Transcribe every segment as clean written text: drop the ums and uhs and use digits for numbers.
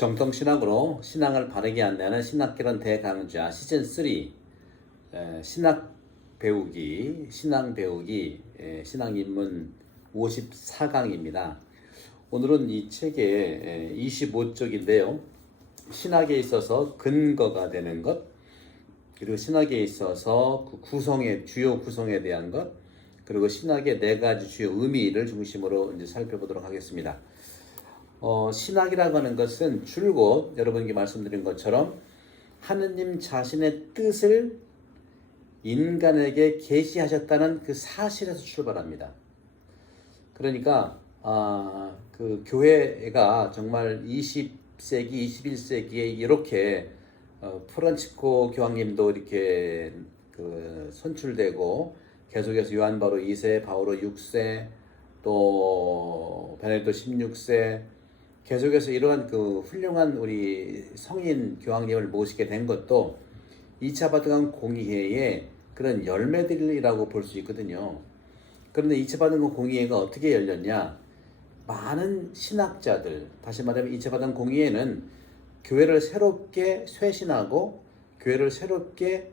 정통신학으로 신앙을 바르게 안내하는 신학개론 대강좌 시즌3 신앙 배우기 신앙 입문 54강입니다. 오늘은 이 책의 25쪽인데요. 신학에 있어서 근거가 되는 것, 그리고 신학에 있어서 그 주요 구성에 대한 것, 그리고 신학의 4가지 주요 의미를 중심으로 이제 살펴보도록 하겠습니다. 신학이라고 하는 것은 줄곧 여러분께 말씀드린 것처럼 하느님 자신의 뜻을 인간에게 계시하셨다는 그 사실에서 출발합니다. 그러니까 그 교회가 정말 20세기, 21세기에 이렇게 프란치스코 교황님도 이렇게 선출되고 계속해서 요한 바로 2세, 바오로 6세, 또 베네딕토 16세 계속해서 이러한 훌륭한 우리 성인 교황님을 모시게 된 것도 2차 바티칸 공의회의 그런 열매들이라고 볼 수 있거든요. 그런데 2차 바티칸 공의회가 어떻게 열렸냐? 많은 신학자들, 다시 말하면 2차 바티칸 공의회는 교회를 새롭게 쇄신하고 교회를 새롭게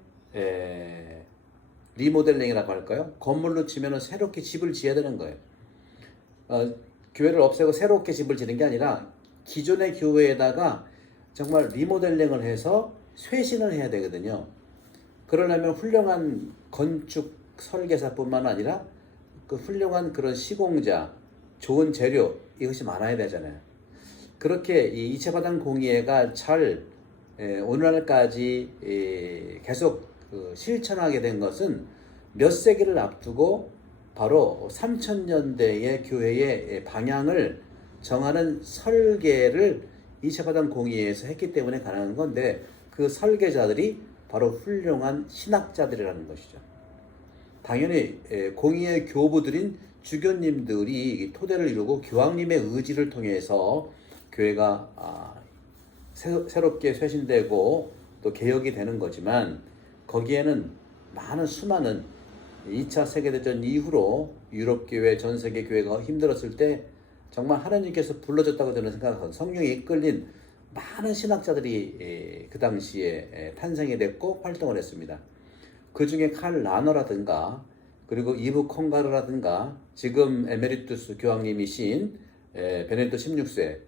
리모델링이라고 할까요? 건물로 치면은 새롭게 집을 지어야 되는 거예요. 교회를 없애고 새롭게 집을 지는 게 아니라 기존의 교회에다가 정말 리모델링을 해서 쇄신을 해야 되거든요. 그러려면 훌륭한 건축 설계사뿐만 아니라 그 훌륭한 그런 시공자, 좋은 재료 이것이 많아야 되잖아요. 그렇게 이 2차 바티칸 공의회가 잘 오늘날까지 계속 실천하게 된 것은 몇 세기를 앞두고 바로 3000년대의 교회의 방향을 정하는 설계를 2차 바티칸 공의회에서 했기 때문에 가능한 건데, 그 설계자들이 바로 훌륭한 신학자들이라는 것이죠. 당연히 공의회 교부들인 주교님들이 토대를 이루고 교황님의 의지를 통해서 교회가 새롭게 쇄신되고 또 개혁이 되는 거지만, 거기에는 수많은 2차 세계대전 이후로 유럽교회, 전세계 교회가 힘들었을 때 정말 하나님께서 불러줬다고 저는 생각하고 성령에 이끌린 많은 신학자들이 그 당시에 탄생이 됐고 활동을 했습니다. 그 중에 칼 라너라든가 그리고 이브 콩가르라든가 지금 에메리투스 교황님이신 베네딕토 16세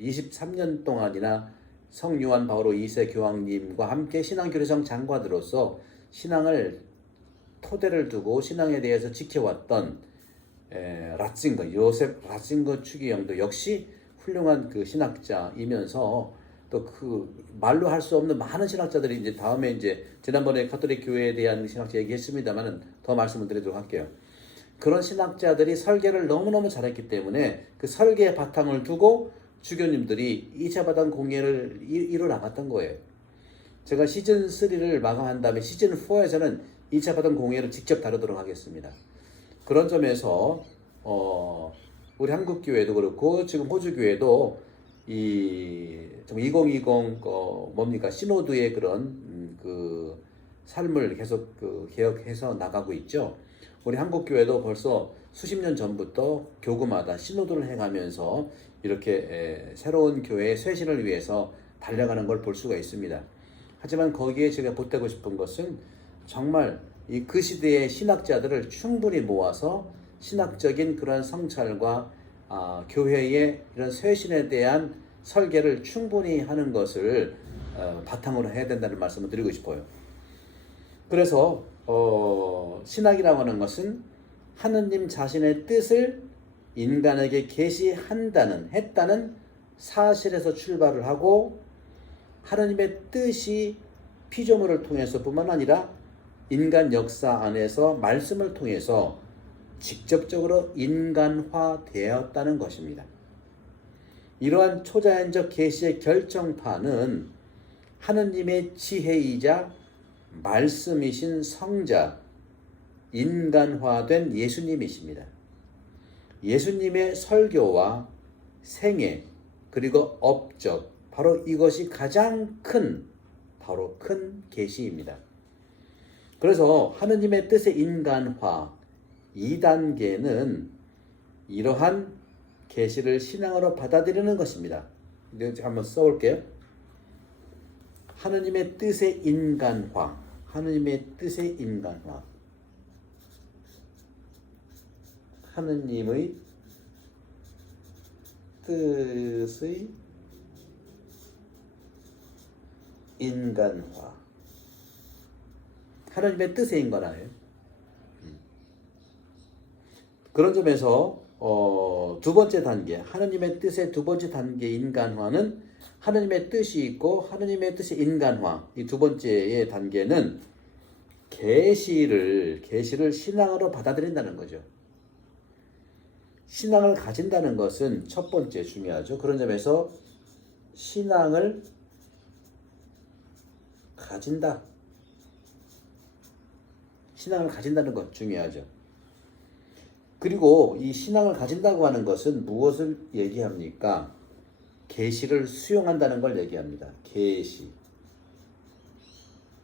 23년 동안이나 성 요한 바오로 2세 교황님과 함께 신앙교류장 장관으로서 신앙을 토대를 두고 신앙에 대해서 지켜왔던 요셉 라칭거 추기경도 역시 훌륭한 그 신학자이면서 또 그 말로 할 수 없는 많은 신학자들이 이제 다음에 이제 지난번에 가톨릭 교회에 대한 신학자 얘기했습니다만은 더 말씀을 드리도록 할게요. 그런 신학자들이 설계를 너무너무 잘했기 때문에 그 설계의 바탕을 두고 주교님들이 2차 바티칸 공의회를 이뤄 나갔던 거예요. 제가 시즌 3를 마감한 다음에 시즌 4에서는 2차 바티칸 공의회를 직접 다루도록 하겠습니다. 그런 점에서 우리 한국 교회도 그렇고 지금 호주 교회도 이 2020 시노드의 그런 그 삶을 계속 개혁해서 나가고 있죠. 우리 한국 교회도 벌써 수십 년 전부터 교구마다 시노드를 해가면서 이렇게 새로운 교회의 쇄신을 위해서 달려가는 걸 볼 수가 있습니다. 하지만 거기에 제가 보태고 싶은 것은 정말 그 시대의 신학자들을 충분히 모아서 신학적인 그런 성찰과 교회의 이런 쇄신에 대한 설계를 충분히 하는 것을 바탕으로 해야 된다는 말씀을 드리고 싶어요. 그래서 신학이라고 하는 것은 하느님 자신의 뜻을 인간에게 했다는 사실에서 출발을 하고, 하느님의 뜻이 피조물을 통해서뿐만 아니라 인간 역사 안에서 말씀을 통해서 직접적으로 인간화되었다는 것입니다. 이러한 초자연적 계시의 결정판은 하느님의 지혜이자 말씀이신 성자, 인간화된 예수님이십니다. 예수님의 설교와 생애 그리고 업적, 바로 이것이 가장 큰 계시입니다. 그래서 하느님의 뜻의 인간화 2단계는 이러한 계시를 신앙으로 받아들이는 것입니다. 내가 한번 써볼게요. 하느님의 뜻의 인간화. 하느님의 뜻의 인간화. 하느님의 뜻의 인간화. 하느님의 뜻의 인간화예요. 그런 점에서 두 번째 단계, 하느님의 뜻의 두 번째 단계 인간화는 하느님의 뜻이 있고 하느님의 뜻의 인간화. 이 두 번째의 단계는 계시를 신앙으로 받아들인다는 거죠. 신앙을 가진다는 것은 첫 번째 중요하죠. 그런 점에서 신앙을 가진다. 신앙을 가진다는 것 중요하죠. 그리고 이 신앙을 가진다고 하는 것은 무엇을 얘기합니까? 계시를 수용한다는 걸 얘기합니다.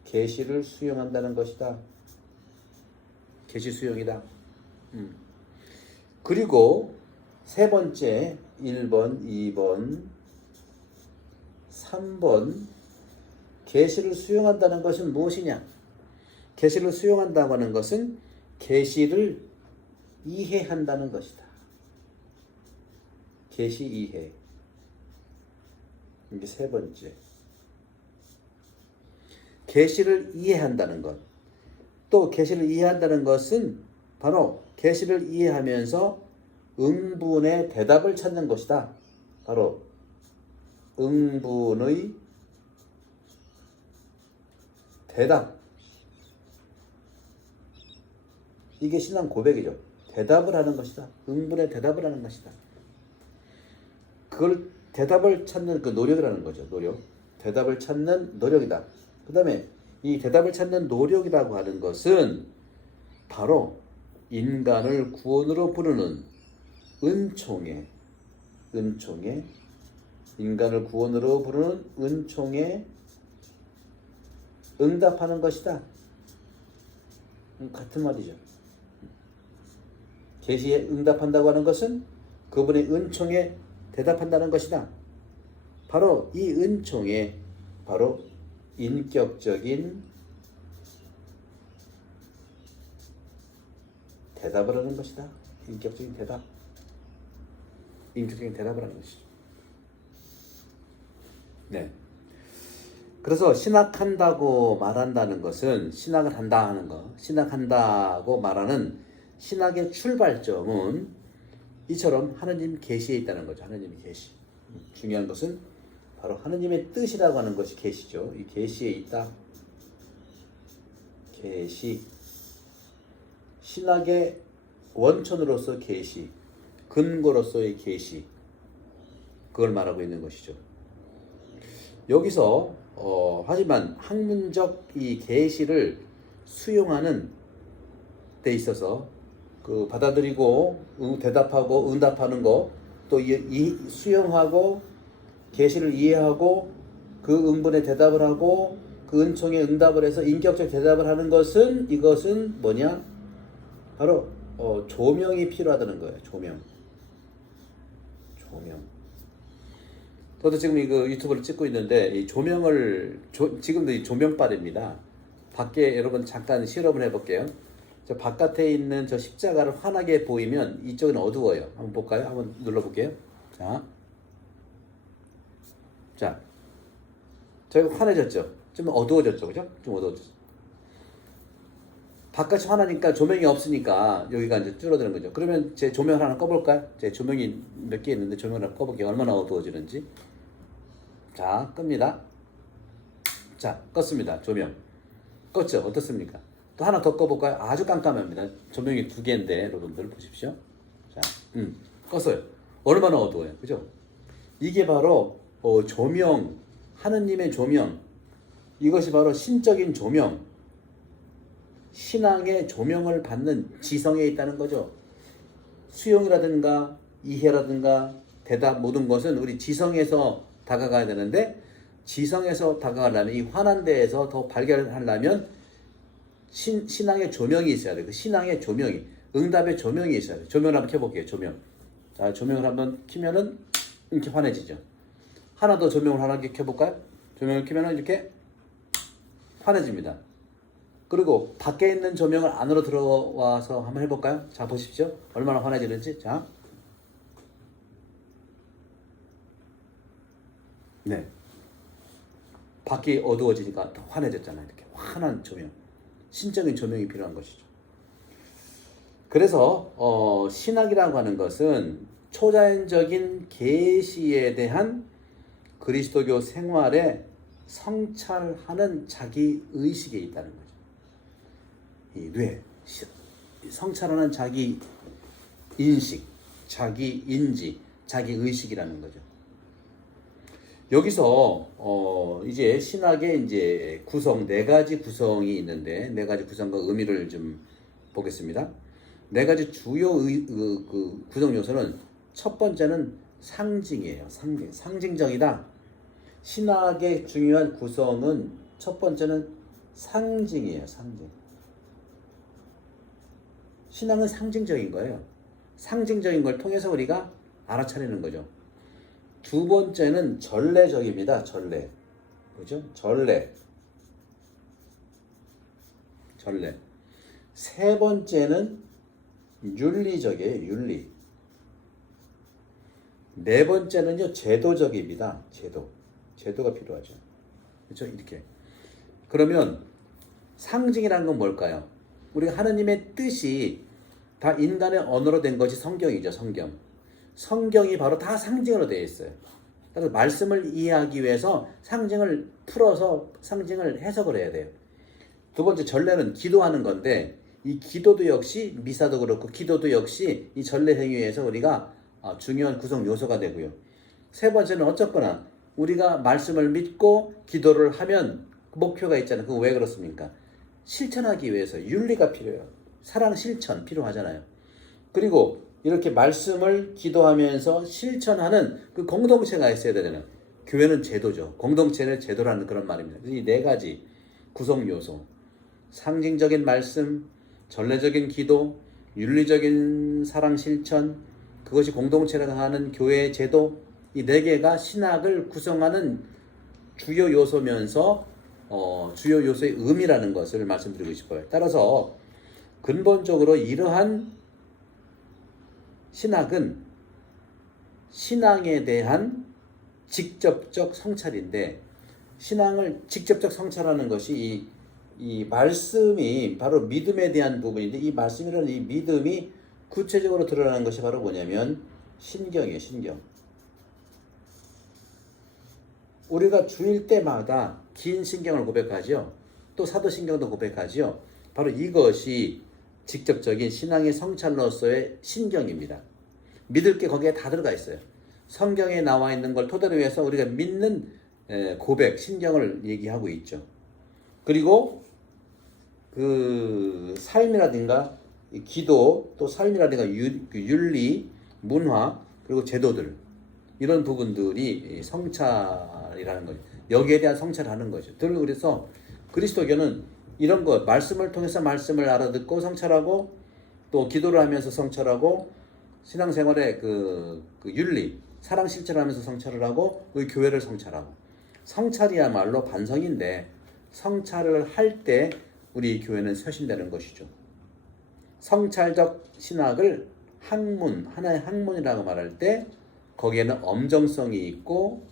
계시를 수용한다는 것이다. 계시 수용이다. 그리고 세 번째 1번, 2번, 3번 계시를 수용한다는 것은 무엇이냐? 계시를 수용한다고 하는 것은 계시를 이해한다는 것이다. 계시 이해. 이게 세 번째. 계시를 이해한다는 것. 또 계시를 이해한다는 것은 바로 계시를 이해하면서 응분의 대답을 찾는 것이다. 바로 응분의 대답. 이게 신앙 고백이죠. 대답을 하는 것이다. 응분의 대답을 하는 것이다. 그걸 대답을 찾는 그 노력이라는 거죠. 노력. 대답을 찾는 노력이다. 그 다음에 이 대답을 찾는 노력이라고 하는 것은 바로 인간을 구원으로 부르는 은총에 인간을 구원으로 부르는 은총에 응답하는 것이다. 같은 말이죠. 계시에 응답한다고 하는 것은 그분의 은총에 대답한다는 것이다. 바로 이 은총에 바로 인격적인 대답을 하는 것이다. 인격적인 대답. 인격적인 대답을 하는 것이죠. 네. 그래서 신학한다고 말한다는 것은 신학을 한다 하는 거. 신학한다고 말하는 신학의 출발점은 이처럼 하느님 계시에 있다는 거죠. 하느님의 계시. 중요한 것은 바로 하느님의 뜻이라고 하는 것이 계시죠. 이 계시에 있다. 계시. 신학의 원천으로서 계시. 근거로서의 계시. 그걸 말하고 있는 것이죠. 여기서 하지만 학문적 이 계시를 수용하는 데 있어서 그 받아들이고 대답하고 응답하는 거, 또 수용하고 계시를 이해하고 그 응분에 대답을 하고 그 은총에 응답을 해서 인격적 대답을 하는 것은 이것은 뭐냐? 바로 조명이 필요하다는 거예요. 조명. 저도 지금 이거 유튜브를 찍고 있는데 이 조명을 지금도 이 조명빨입니다. 밖에 여러분 잠깐 실험을 해볼게요. 저 바깥에 있는 저 십자가를 환하게 보이면 이쪽은 어두워요. 한번 볼까요? 한번 눌러볼게요. 자, 저기 환해졌죠? 좀 어두워졌죠, 그죠? 좀 어두워졌죠. 바깥이 환하니까 조명이 없으니까 여기가 이제 줄어드는 거죠. 그러면 제 조명을 하나 꺼볼까요? 제 조명이 몇 개 있는데 조명을 하나 꺼볼게요. 얼마나 어두워지는지. 자, 끕니다. 자, 껐습니다. 조명. 껐죠? 어떻습니까? 또 하나 더 꺼볼까요? 아주 깜깜합니다. 조명이 2개인데 여러분들 보십시오. 자, 껐어요. 얼마나 어두워요. 그죠? 이게 바로 조명, 하느님의 조명. 이것이 바로 신적인 조명. 신앙의 조명을 받는 지성에 있다는 거죠. 수용이라든가 이해라든가 대답 모든 것은 우리 지성에서 다가가야 되는데 지성에서 다가가려면 이 환한 데에서 더 발견하려면 신앙의 조명이 있어야 돼요. 그 신앙의 조명이, 응답의 조명이 있어야 돼요. 조명을 한번 켜볼게요. 조명. 자, 조명을 한번 켜면은 이렇게 환해지죠. 하나 더 조명을 하나 켜볼까요? 조명을 켜면 이렇게 환해집니다. 그리고 밖에 있는 조명을 안으로 들어와서 한번 해볼까요? 자, 보십시오. 얼마나 환해지는지. 자, 네, 밖이 어두워지니까 더 환해졌잖아요. 이렇게 환한 조명, 신적인 조명이 필요한 것이죠. 그래서 신학이라고 하는 것은 초자연적인 계시에 대한 그리스도교 생활에 성찰하는 자기 의식에 있다는 거죠. 이 뇌, 성찰하는 자기 인식, 자기 인지, 자기 의식이라는 거죠. 여기서 이제 신학의 이제 구성 네 가지 구성이 있는데 네 가지 구성과 의미를 좀 보겠습니다. 네 가지 주요 구성 요소는 첫 번째는 상징이에요. 상징적이다. 신학의 중요한 구성은 첫 번째는 상징이에요. 상징. 신앙은 상징적인 거예요. 상징적인 걸 통해서 우리가 알아차리는 거죠. 두 번째는 전례적입니다. 전례. 그죠? 전례. 세 번째는 윤리적이에요. 윤리. 네 번째는요, 제도적입니다. 제도가 필요하죠. 그렇죠? 이렇게. 그러면 상징이라는 건 뭘까요? 우리가 하나님의 뜻이 다 인간의 언어로 된 것이 성경이죠. 성경이 바로 다 상징으로 되어 있어요. 그래서 말씀을 이해하기 위해서 상징을 풀어서 상징을 해석을 해야 돼요. 두 번째 전례는 기도하는 건데 이 기도도 역시 미사도 그렇고 기도도 역시 이 전례 행위에서 우리가 중요한 구성 요소가 되고요. 세 번째는 어쨌거나 우리가 말씀을 믿고 기도를 하면 목표가 있잖아요. 그거 왜 그렇습니까? 실천하기 위해서 윤리가 필요해요. 사랑 실천 필요하잖아요. 그리고 이렇게 말씀을 기도하면서 실천하는 그 공동체가 있어야 되잖아요. 교회는 제도죠. 공동체는 제도라는 그런 말입니다. 이 네 가지 구성 요소. 상징적인 말씀, 전례적인 기도, 윤리적인 사랑 실천, 그것이 공동체라고 하는 교회의 제도, 이 네 개가 신학을 구성하는 주요 요소면서 주요 요소의 의미라는 것을 말씀드리고 싶어요. 따라서 근본적으로 이러한 신학은 신앙에 대한 직접적 성찰인데 신앙을 직접적 성찰하는 것이 이 말씀이 바로 믿음에 대한 부분인데 이 말씀이라는 이 믿음이 구체적으로 드러나는 것이 바로 뭐냐면 신경이에요. 신경. 우리가 주일 때마다 긴 신경을 고백하죠. 또 사도신경도 고백하죠. 바로 이것이 직접적인 신앙의 성찰로서의 신경입니다. 믿을 게 거기에 다 들어가 있어요. 성경에 나와 있는 걸 토대로 해서 우리가 믿는 고백, 신경을 얘기하고 있죠. 그리고 그 삶이라든가 기도, 또 삶이라든가 윤리, 문화, 그리고 제도들 이런 부분들이 성찰이라는 거죠. 여기에 대한 성찰을 하는 거죠. 그래서 그리스도교는 이런 것, 말씀을 통해서 말씀을 알아듣고 성찰하고 또 기도를 하면서 성찰하고 신앙생활의 그 윤리, 사랑 실천을 하면서 성찰을 하고 우리 교회를 성찰하고 성찰이야말로 반성인데 성찰을 할 때 우리 교회는 쇄신되는 것이죠. 성찰적 신학을 학문, 하나의 학문이라고 말할 때 거기에는 엄정성이 있고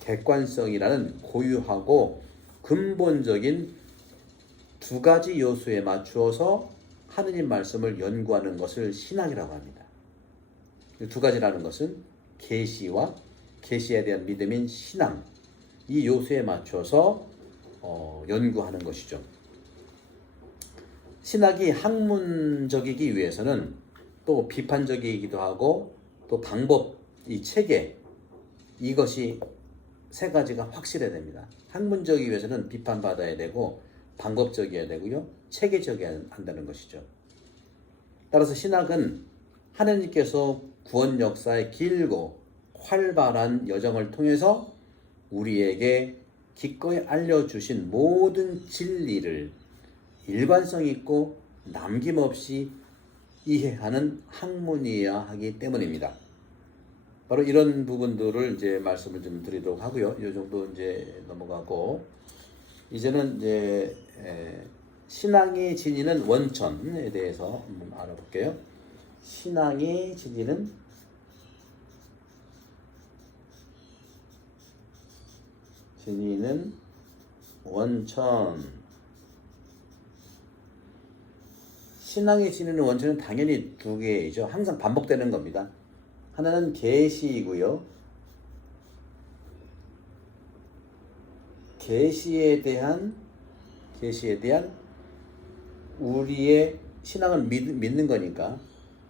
객관성이라는 고유하고 근본적인 두 가지 요소에 맞추어서 하느님 말씀을 연구하는 것을 신학이라고 합니다. 두 가지라는 것은 계시와 계시에 대한 믿음인 신앙, 이 요소에 맞춰서 연구하는 것이죠. 신학이 학문적이기 위해서는 또 비판적이기도 하고 또 방법, 이 체계, 이것이 세 가지가 확실해야 됩니다. 학문적이기 위해서는 비판받아야 되고 방법적이어야 되고요. 체계적이어야 한다는 것이죠. 따라서 신학은 하나님께서 구원 역사의 길고 활발한 여정을 통해서 우리에게 기꺼이 알려주신 모든 진리를 일관성 있고 남김없이 이해하는 학문이어야 하기 때문입니다. 바로 이런 부분들을 이제 말씀을 좀 드리도록 하고요. 이 정도 이제 넘어가고 이제는 이제 신앙이 지니는 원천에 대해서 한번 알아볼게요. 신앙이 지니는 원천. 신앙이 지니는 원천은 당연히 두 개이죠. 항상 반복되는 겁니다. 하나는 계시이고요. 계시에 대한 우리의 신앙은 믿는 거니까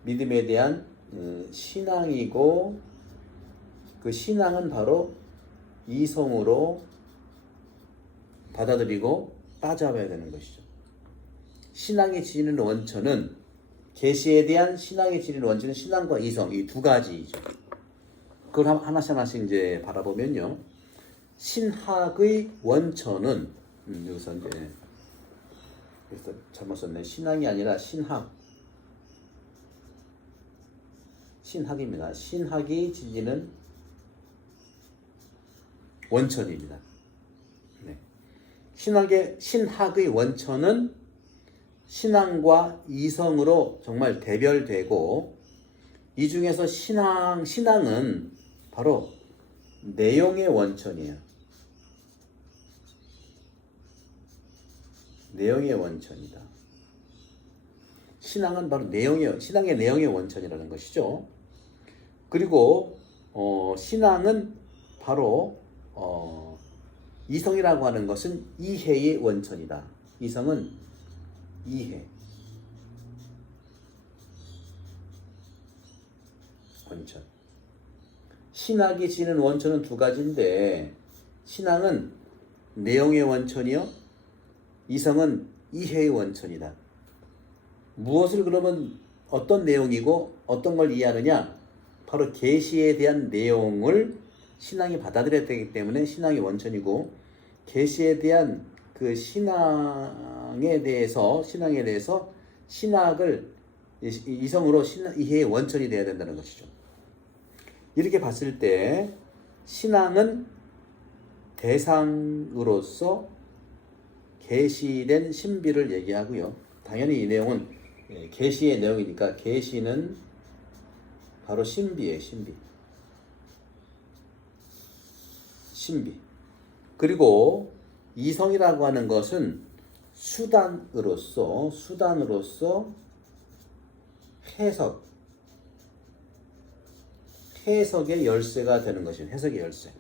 믿음에 대한 신앙이고, 그 신앙은 바로 이성으로 받아들이고 따져봐야 되는 것이죠. 신앙이 지니는 원천은, 계시에 대한 신앙이 지니는 원천은 신앙과 이성, 이 두 가지이죠. 그걸 하나씩 이제 바라보면요. 신학의 원천은 여기서 이제 그래서 잘못 썼네. 신앙이 아니라 신학입니다. 신학이 지니는 원천입니다. 네. 신학의 원천은 신앙과 이성으로 정말 대별되고, 이 중에서 신앙은 바로 내용의 원천이에요. 내용의 원천이다. 신앙은 바로 신앙의 내용의 원천이라는 것이죠. 그리고 신앙은 바로 이성이라고 하는 것은 이해의 원천이다. 이성은 이해, 원천. 신학이 지는 원천은 두 가지인데, 신앙은 내용의 원천이요, 이성은 이해의 원천이다. 무엇을 그러면 어떤 내용이고 어떤 걸 이해하느냐? 바로 계시에 대한 내용을 신앙이 받아들여야 되기 때문에 신앙의 원천이고, 계시에 대한 그 신앙에 대해서 신학을 이성으로 이해의 원천이 되어야 된다는 것이죠. 이렇게 봤을 때 신앙은 대상으로서 계시된 신비를 얘기하고요. 당연히 이 내용은 계시의 내용이니까 계시는 바로 신비예요. 신비. 그리고 이성이라고 하는 것은 수단으로서 해석의 열쇠가 되는 것입니다. 해석의 열쇠.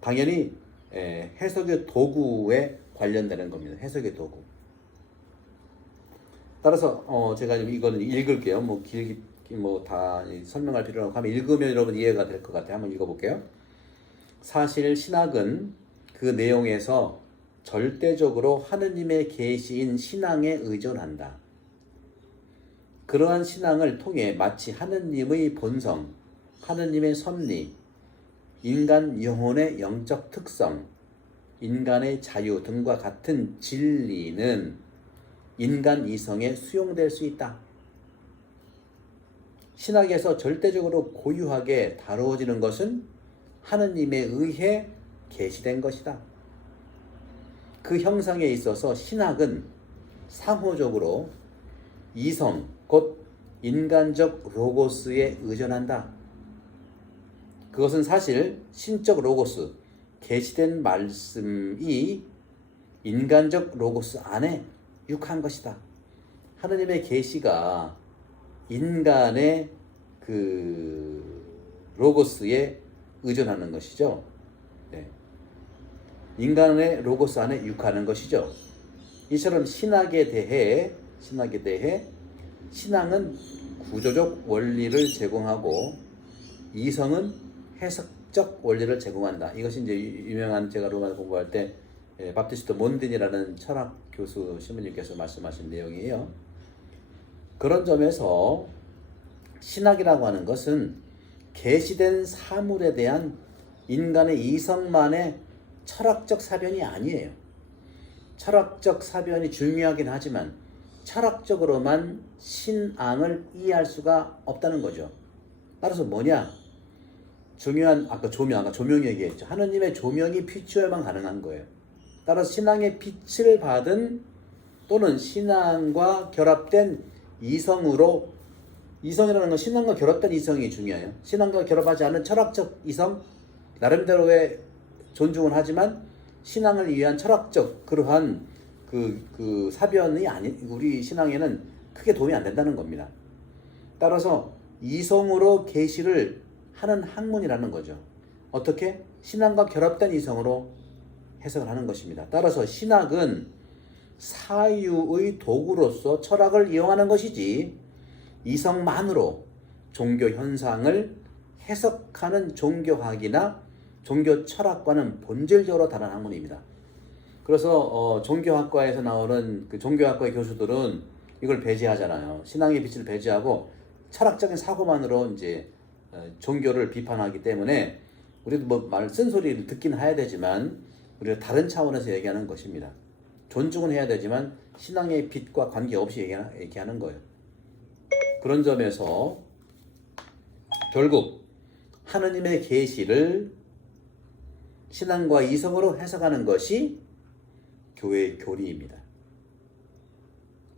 당연히 해석의 도구에 관련되는 겁니다. 해석의 도구. 따라서 제가 이거는 읽을게요. 길게 다 설명할 필요는 없고 한번 읽으면 여러분 이해가 될 것 같아요. 한번 읽어볼게요. 사실 신학은 그 내용에서 절대적으로 하느님의 계시인 신앙에 의존한다. 그러한 신앙을 통해 마치 하느님의 본성, 하느님의 섭리, 인간 영혼의 영적 특성, 인간의 자유 등과 같은 진리는 인간 이성에 수용될 수 있다. 신학에서 절대적으로 고유하게 다루어지는 것은 하느님에 의해 계시된 것이다. 그 형상에 있어서 신학은 상호적으로 이성, 곧 인간적 로고스에 의존한다. 그것은 사실 신적 로고스, 계시된 말씀이 인간적 로고스 안에 육한 것이다. 하느님의 계시가 인간의 그 로고스에 의존하는 것이죠. 네. 인간의 로고스 안에 육하는 것이죠. 이처럼 신학에 대해 신앙은 구조적 원리를 제공하고 이성은 해석적 원리를 제공한다. 이것이 이제 유명한, 제가 로마 공부할 때 바티스트 몬딘이라는 철학 교수 신부님께서 말씀하신 내용이에요. 그런 점에서 신학이라고 하는 것은 계시된 사물에 대한 인간의 이성만의 철학적 사변이 아니에요. 철학적 사변이 중요하긴 하지만 철학적으로만 신앙을 이해할 수가 없다는 거죠. 따라서 뭐냐? 중요한 아까 조명 얘기했죠. 하느님의 조명이 비추어야만 가능한 거예요. 따라서 신앙의 빛을 받은 또는 신앙과 결합된 이성으로 이성이라는 건 신앙과 결합된 이성이 중요해요. 신앙과 결합하지 않은 철학적 이성 나름대로의 존중은 하지만 신앙을 위한 철학적 그러한 그 사변이 우리 신앙에는 크게 도움이 안 된다는 겁니다. 따라서 이성으로 계시를 하는 학문이라는 거죠. 어떻게? 신앙과 결합된 이성으로 해석을 하는 것입니다. 따라서 신학은 사유의 도구로서 철학을 이용하는 것이지 이성만으로 종교 현상을 해석하는 종교학이나 종교 철학과는 본질적으로 다른 학문입니다. 그래서 종교학과에서 나오는 그 종교학과의 교수들은 이걸 배제하잖아요. 신앙의 빛을 배제하고 철학적인 사고만으로 이제 종교를 비판하기 때문에 우리도 뭐 말 쓴소리를 듣긴 해야 되지만 우리가 다른 차원에서 얘기하는 것입니다. 존중은 해야 되지만 신앙의 빛과 관계없이 얘기하는 거예요. 그런 점에서 결국 하느님의 계시를 신앙과 이성으로 해석하는 것이 교회의 교리입니다.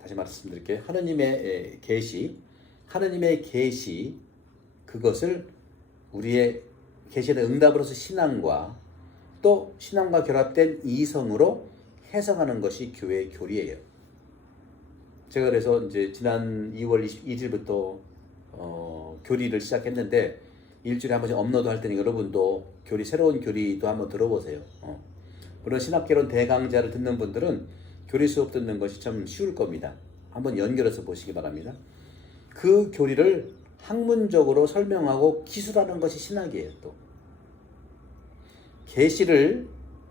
다시 말씀드릴게요. 하느님의 계시 그것을 우리의 계시의 응답으로서 신앙과 또 신앙과 결합된 이성으로 해석하는 것이 교회의 교리예요. 제가 그래서 이제 지난 2월 21일부터 교리를 시작했는데 일주일에 한 번씩 업로드 할 테니 여러분도 새로운 교리도 한번 들어보세요. 물론 신학개론 대강좌를 듣는 분들은 교리 수업 듣는 것이 참 쉬울 겁니다. 한번 연결해서 보시기 바랍니다. 그 교리를 학문적으로 설명하고 기술하는 것이 신학이에요. 또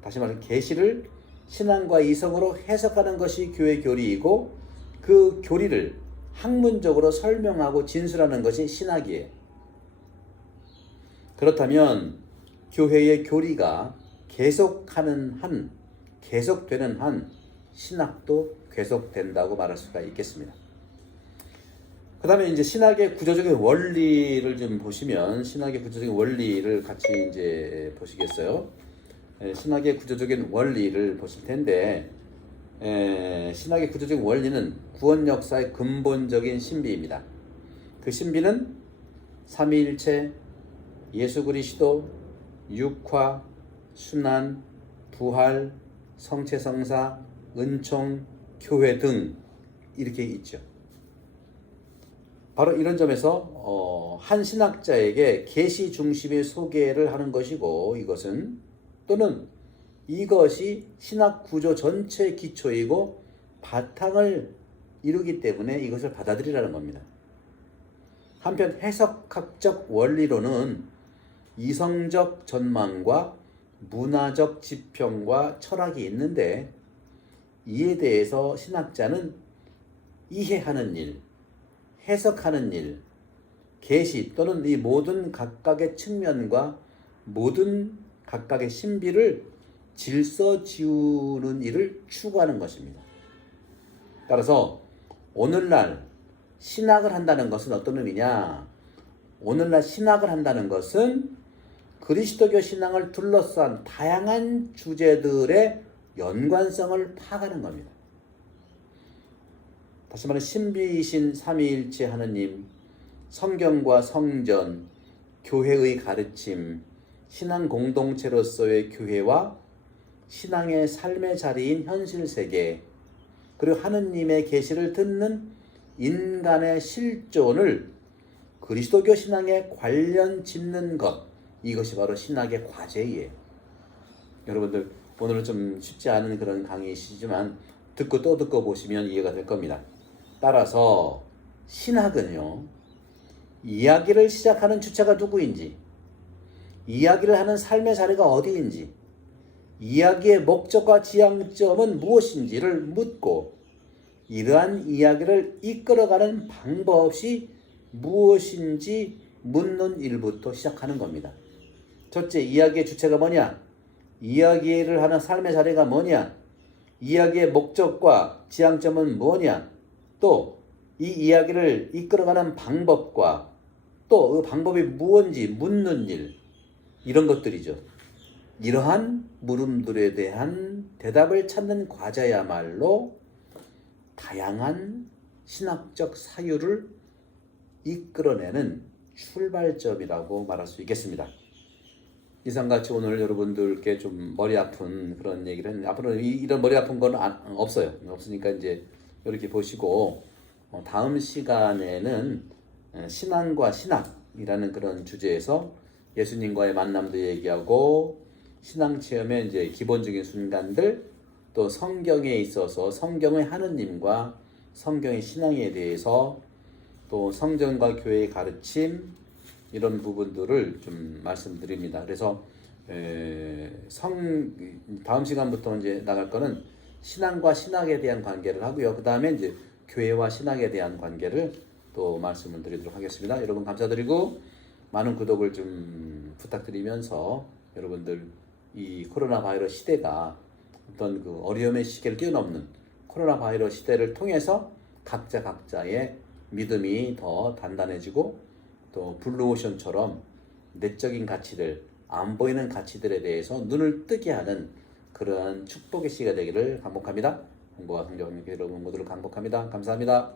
다시 말해서 계시를 신앙과 이성으로 해석하는 것이 교회 교리이고 그 교리를 학문적으로 설명하고 진술하는 것이 신학이에요. 그렇다면 교회의 교리가 계속되는 한 신학도 계속된다고 말할 수가 있겠습니다. 그 다음에 이제 신학의 구조적인 원리를 좀 보시면 신학의 구조적인 원리를 같이 이제 보시겠어요? 신학의 구조적인 원리를 보실 텐데 신학의 구조적인 원리는 구원 역사의 근본적인 신비입니다. 그 신비는 삼위일체, 예수 그리스도, 육화, 순환, 부활, 성체성사, 은총, 교회 등 이렇게 있죠. 바로 이런 점에서 한 신학자에게 계시 중심의 소개를 하는 것이고 이것이 신학 구조 전체의 기초이고 바탕을 이루기 때문에 이것을 받아들이라는 겁니다. 한편 해석학적 원리로는 이성적 전망과 문화적 지평과 철학이 있는데 이에 대해서 신학자는 이해하는 일, 해석하는 일, 계시 또는 이 모든 각각의 측면과 모든 각각의 신비를 질서 지우는 일을 추구하는 것입니다. 따라서 오늘날 신학을 한다는 것은 어떤 의미냐? 오늘날 신학을 한다는 것은 그리스도교 신앙을 둘러싼 다양한 주제들의 연관성을 파악하는 겁니다. 다시 말해 신비이신 삼위일체 하느님, 성경과 성전, 교회의 가르침, 신앙 공동체로서의 교회와 신앙의 삶의 자리인 현실 세계, 그리고 하느님의 계시를 듣는 인간의 실존을 그리스도교 신앙에 관련 짓는 것, 이것이 바로 신학의 과제예요. 여러분들 오늘은 좀 쉽지 않은 그런 강의이시지만 듣고 또 듣고 보시면 이해가 될 겁니다. 따라서 신학은요, 이야기를 시작하는 주체가 누구인지, 이야기를 하는 삶의 자리가 어디인지, 이야기의 목적과 지향점은 무엇인지를 묻고 이러한 이야기를 이끌어가는 방법이 무엇인지 묻는 일부터 시작하는 겁니다. 첫째, 이야기의 주체가 뭐냐? 이야기를 하는 삶의 자리가 뭐냐? 이야기의 목적과 지향점은 뭐냐? 또 이 이야기를 이끌어가는 방법과 또 그 방법이 무언지 묻는 일, 이런 것들이죠. 이러한 물음들에 대한 대답을 찾는 과제야말로 다양한 신학적 사유를 이끌어내는 출발점이라고 말할 수 있겠습니다. 이상같이 오늘 여러분들께 좀 머리 아픈 그런 얘기를 했는데, 앞으로는 이런 머리 아픈 건 없어요. 없으니까 이제 이렇게 보시고, 다음 시간에는 신앙과 신학이라는 그런 주제에서 예수님과의 만남도 얘기하고, 신앙 체험의 이제 기본적인 순간들, 또 성경에 있어서 성경의 하느님과 성경의 신앙에 대해서, 또 성전과 교회의 가르침, 이런 부분들을 좀 말씀드립니다. 그래서 다음 시간부터 이제 나갈 거는 신앙과 신학에 대한 관계를 하고요. 그 다음에 이제 교회와 신학에 대한 관계를 또 말씀을 드리도록 하겠습니다. 여러분 감사드리고 많은 구독을 좀 부탁드리면서, 여러분들 이 코로나 바이러스 시대가 어떤 그 어려움의 시기를 뛰어넘는 코로나 바이러스 시대를 통해서 각자의 믿음이 더 단단해지고, 또 블루오션처럼 내적인 가치들, 안 보이는 가치들에 대해서 눈을 뜨게 하는 그런 축복의 시가 되기를 간곡합니다. 공부와 성경 여러분 모두를 간곡합니다. 감사합니다.